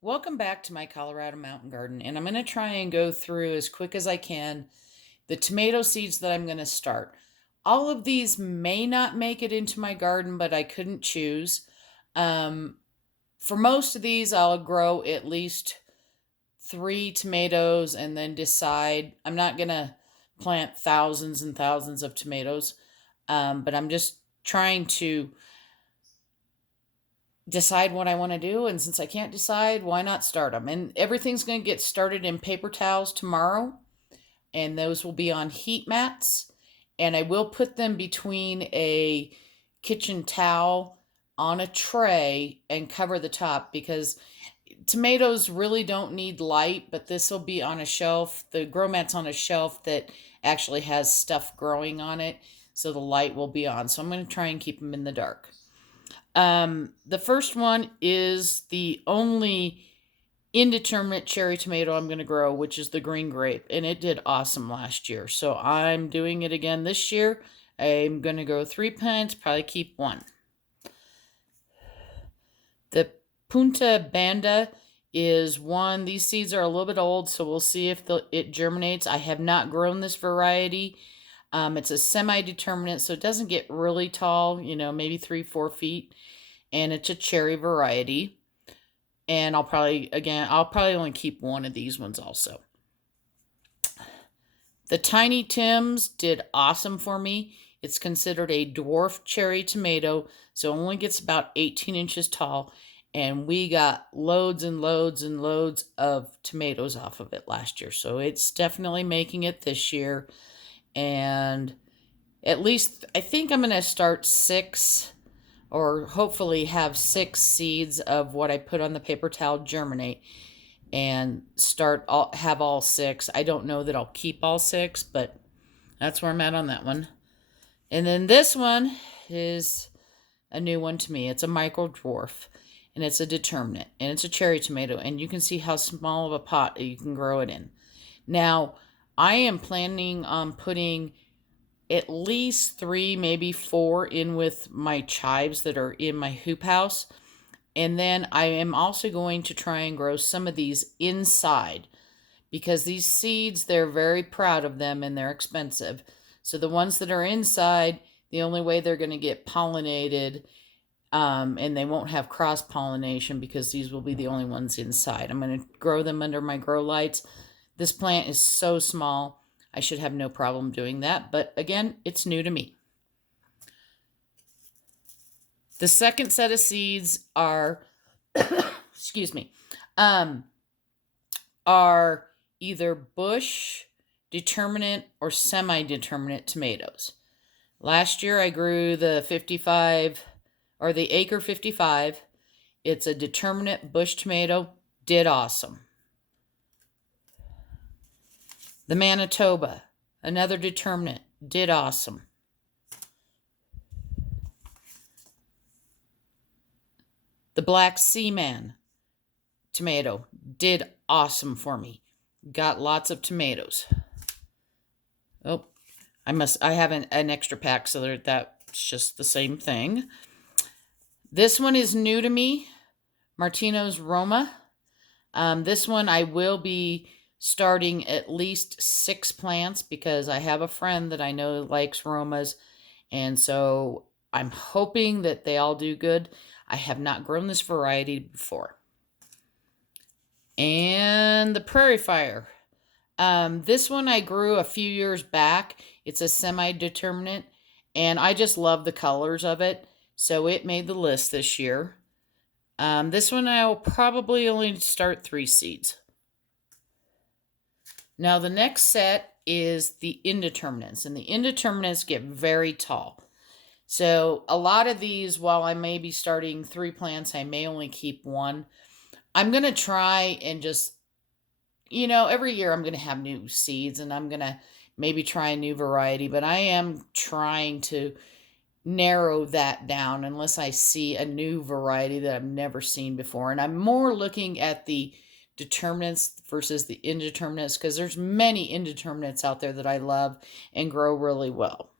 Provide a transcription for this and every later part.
Welcome back to my Colorado mountain garden, and I'm going to try and go through as quick as I can the tomato seeds that I'm going to start. All of these may not make it into my garden, but I couldn't choose. Um, for most of these, I'll grow at least 3 tomatoes and then decide. I'm not going to plant thousands and thousands of tomatoes, but I'm just trying to decide what I want to do. And since I can't decide, why not start them? And everything's going to get started in paper towels tomorrow. And those will be on heat mats. And I will put them between a kitchen towel on a tray and cover the top because tomatoes really don't need light, but this will be on a shelf. The grow mat's on a shelf that actually has stuff growing on it. So the light will be on. So I'm going to try and keep them in the dark. The first one is the only indeterminate cherry tomato I'm going to grow, which is the green grape, and it did awesome last year. So I'm doing it again this year. I'm going to grow 3 plants, probably keep one. The Punta Banda is one. These seeds are a little bit old, so we'll see if it germinates. I have not grown this variety. It's a semi-determinate, so it doesn't get really tall, maybe 3-4 feet. And it's a cherry variety. And I'll probably only keep one of these ones also. The Tiny Tims did awesome for me. It's considered a dwarf cherry tomato, so it only gets about 18 inches tall. And we got loads and loads and loads of tomatoes off of it last year. So it's definitely making it this year. And at least I think I'm going to start 6 or hopefully have 6 seeds of what I put on the paper towel germinate and have all 6. I don't know that I'll keep all 6, but that's where I'm at on that one. And then this one is a new one to me. It's a micro dwarf, and it's a determinate, and it's a cherry tomato, and you can see how small of a pot you can grow it in. Now, I am planning on putting at least 3, maybe 4 in with my chives that are in my hoop house. And then I am also going to try and grow some of these inside because these seeds, they're very proud of them and they're expensive. So the ones that are inside, the only way they're going to get pollinated, and they won't have cross pollination because these will be the only ones inside. I'm going to grow them under my grow lights. This plant is so small, I should have no problem doing that. But again, it's new to me. The second set of seeds are, excuse me, are either bush, determinate, or semi-determinate tomatoes. Last year I grew the 55, or the Acre 55. It's a determinate bush tomato, did awesome. The Manitoba, another determinate, did awesome. The Black Seaman tomato did awesome for me. Got lots of tomatoes. Oh, I have an extra pack, so that's just the same thing. This one is new to me, Martino's Roma. This one I will be starting at least 6 plants because I have a friend that I know likes Romas, and so I'm hoping that they all do good. I have not grown this variety before. And the Prairie Fire. This one I grew a few years back. It's a semi-determinate, and I just love the colors of it, so it made the list this year. This one I will probably only start 3 seeds. Now the next set is the indeterminates, and the indeterminates get very tall. So a lot of these, while I may be starting 3 plants, I may only keep 1. I'm going to try and just, every year I'm going to have new seeds and I'm going to maybe try a new variety, but I am trying to narrow that down unless I see a new variety that I've never seen before. And I'm more looking at the determinants versus the indeterminates because there's many indeterminates out there that I love and grow really well.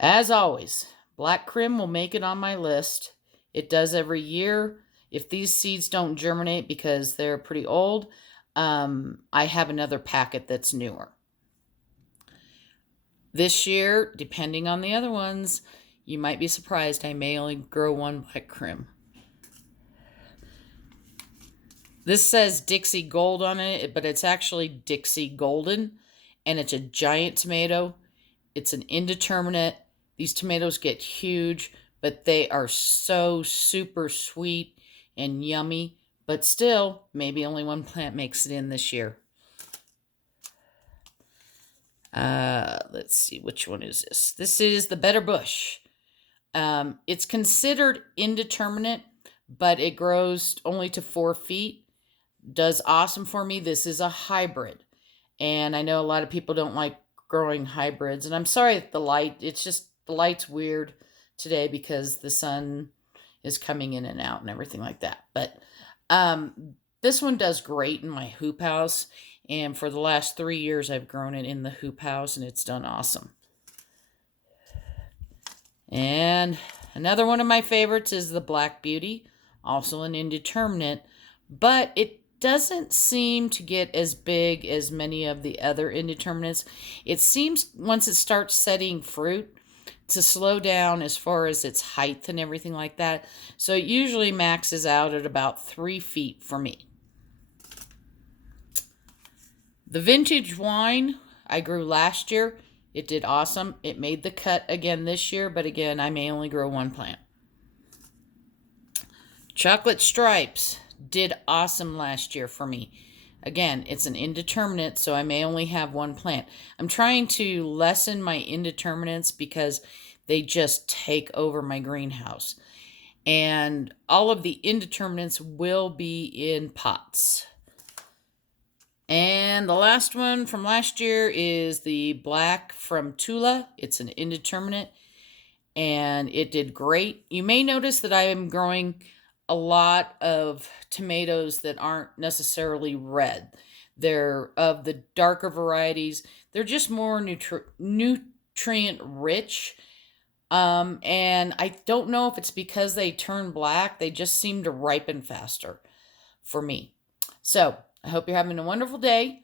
As always, Black Krim will make it on my list. It does every year. If these seeds don't germinate because they're pretty old, I have another packet that's newer. This year, depending on the other ones, you might be surprised I may only grow one Black Krim. This says Dixie Gold on it, but it's actually Dixie Golden, and it's a giant tomato. It's an indeterminate. These tomatoes get huge, but they are so super sweet and yummy. But still, maybe only one plant makes it in this year. Let's see, which one is this? This is the Better Bush. It's considered indeterminate, but it grows only to 4 feet. Does awesome for me. This is a hybrid. And I know a lot of people don't like growing hybrids. And I'm sorry that the light's weird today because the sun is coming in and out and everything like that. But this one does great in my hoop house. And for the last 3 years, I've grown it in the hoop house, and it's done awesome. And another one of my favorites is the Black Beauty, also an indeterminate, but it doesn't seem to get as big as many of the other indeterminates. It seems once it starts setting fruit to slow down as far as its height and everything like that. So it usually maxes out at about 3 feet for me. The vintage wine I grew last year. It did awesome. It made the cut again this year, but again, I may only grow one plant. Chocolate Stripes did awesome last year for me. Again, it's an indeterminate, so I may only have one plant. I'm trying to lessen my indeterminates because they just take over my greenhouse. And all of the indeterminates will be in pots. And the last one from last year is the Black from Tula. It's an indeterminate, and it did great. You may notice that I am growing a lot of tomatoes that aren't necessarily red. They're of the darker varieties. They're just more nutrient rich. And I don't know if it's because they turn black. They just seem to ripen faster for me. So I hope you're having a wonderful day,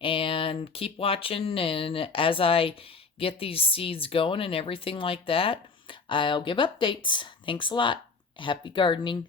and keep watching. And as I get these seeds going and everything like that, I'll give updates. Thanks a lot. Happy gardening.